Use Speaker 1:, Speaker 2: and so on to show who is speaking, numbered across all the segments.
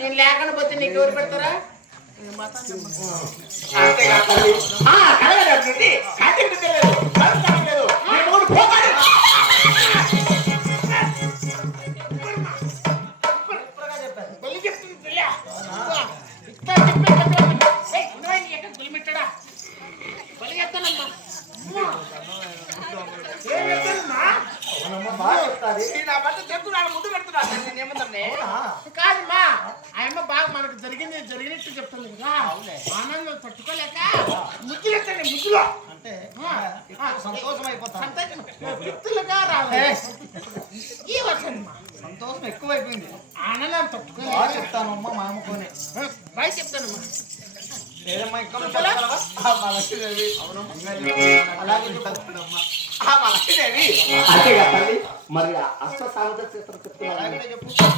Speaker 1: నేను లేకుండా పోతే నీకు ఎవరు పెడతారా నేను జరిగినట్టు చెప్తుంది కదా. ఆనందం తట్టుకోలేక ముద్దులు ఎత్తండి ముద్దులో.
Speaker 2: అంటే సంతోషం అయిపోతాను
Speaker 1: సంతోషం పిత్తులుగా రావాలి. ఈ వచ్చమ్మా
Speaker 2: సంతోషం ఎక్కువైపోయింది.
Speaker 1: ఆనందం తట్టుకోలేక.
Speaker 2: చెప్తాను అమ్మ మా అమ్మకోనే
Speaker 1: బాయ్ చెప్తానమ్మా.
Speaker 3: అంతేగా తల్లి? మరి అష్ట సామర్థ్యం చెప్తున్నారు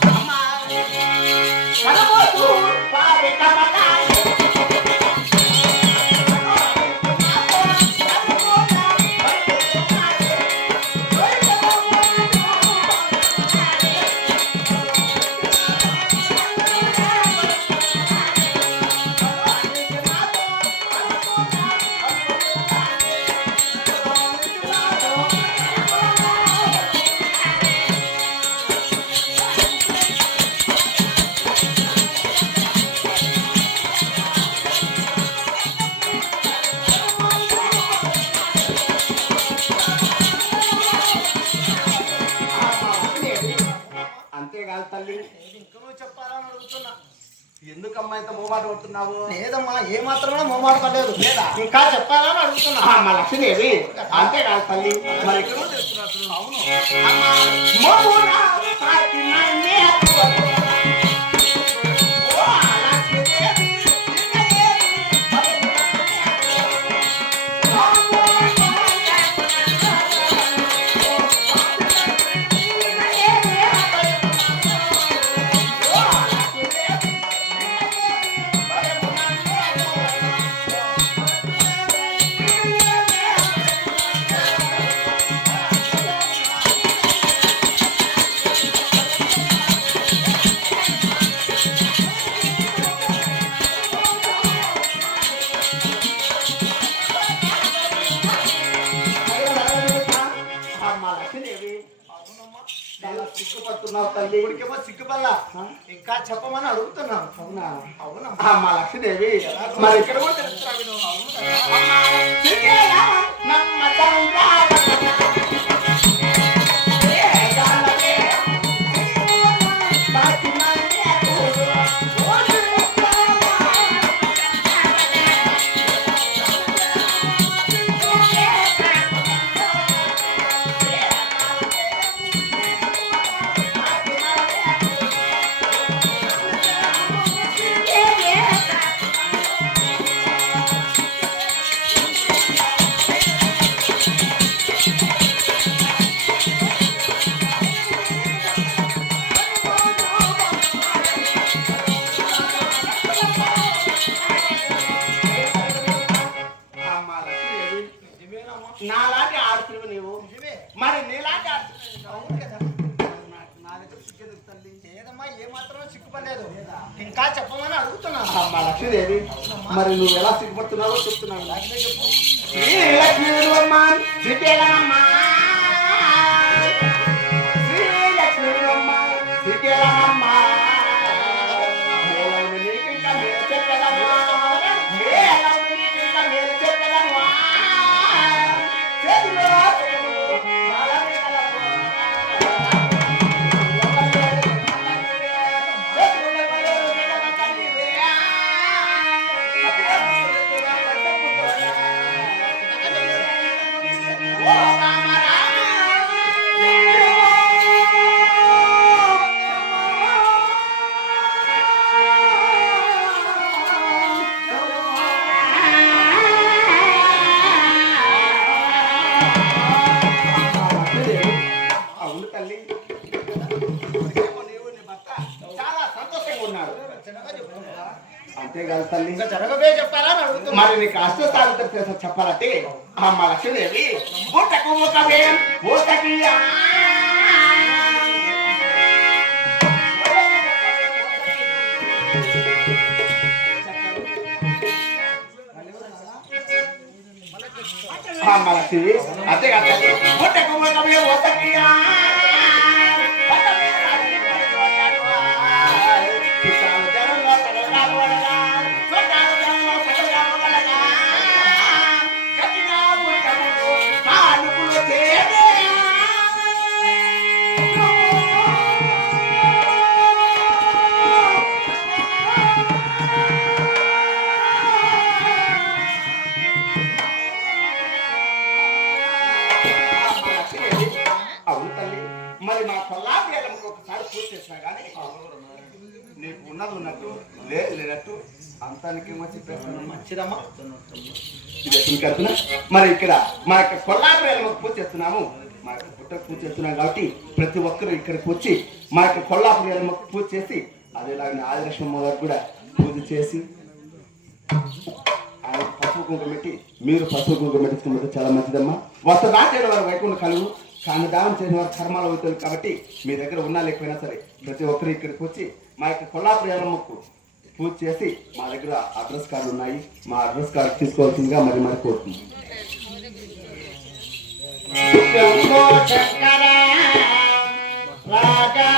Speaker 3: తల్లి.
Speaker 2: ఇంకా నువ్వు చెప్పాలని అడుగుతున్నా.
Speaker 3: ఎందుకమ్మా ఇంత మోమాట పడుతున్నావు
Speaker 2: లేదమ్మా ఏ మాత్రమే మొహమాట పడలేదు. లేదా?
Speaker 1: ఇంకా చెప్పాలని అడుగుతున్నా.
Speaker 3: ఆ, మా లక్ష్మీదేవి అంతేకాదు తల్లి. మరి
Speaker 2: అవును.
Speaker 3: సిగ్గుపడుతున్నావు తల్లి.
Speaker 2: ఇప్పటికేమో సిగ్గుపల్ల ఇంకా చెప్పమని అడుగుతున్నాను.
Speaker 3: అవునా?
Speaker 2: అవునమ్మా
Speaker 3: అమ్మ లక్ష్మీదేవి మరి ఇక్కడ కూడా తెలుస్తున్నా
Speaker 2: సిగ్గుపడలేదు. ఇంకా చెప్పమని అడుగుతున్నాను.
Speaker 3: అమ్మ లక్ష్మీదేవి మరి నువ్వు ఎలా సిగ్గుపడుతున్నావో చెప్తున్నావు
Speaker 2: అలాగే చెప్పు. చెప్తున్నా
Speaker 3: అంతేకాదు తల్లి మరి నీకు అష్ట సాగుతారు చెప్పాలంటే అమ్మ లక్ష్మీదేవి ఊటకు ముఖమే ఊటకి ఆ. ఆ మలక్ష్మి అంతే కదా మొట్ట ఒకసారి పూజ చేసినా కానీ నీకు ఉన్నది ఉన్నట్టు లేదు లేనట్టు అంతానికి వచ్చి మంచిదమ్మా. మరి ఇక్కడ మా యొక్క కొల్లాపేరమ్మకి పూజ చేస్తున్నాము. మా యొక్క పుట్టకు పూజ చేస్తున్నాం కాబట్టి ప్రతి ఒక్కరూ ఇక్కడికి వచ్చి మా యొక్క కొల్లాపురేరమ్మకి పూజ చేసి అదేలాగా ఆదిలక్ష్మమ్మ వారికి కూడా పూజ చేసి ఆయన పసుపు కుంకుమ పెట్టి మీరు పసుపు కుంకుమ పెట్టించుకుంటే చాలా మంచిదమ్మా. వస్త దాటైన వారు వైకుంఠ కలుగు కానీ దానం చేసిన వారు కర్మాలు అవుతుంది కాబట్టి మీ దగ్గర ఉన్నా లేకపోయినా సరే ప్రతి ఒక్కరు ఇక్కడికి వచ్చి మా యొక్క కొల్లాపురేరమ్మకు పూజ చేసి మా దగ్గర అడ్రస్ కార్డు ఉన్నాయి. మా అడ్రస్ కార్డు తీసుకోవాల్సిందిగా మరి మరి కోరుతుంది రాజా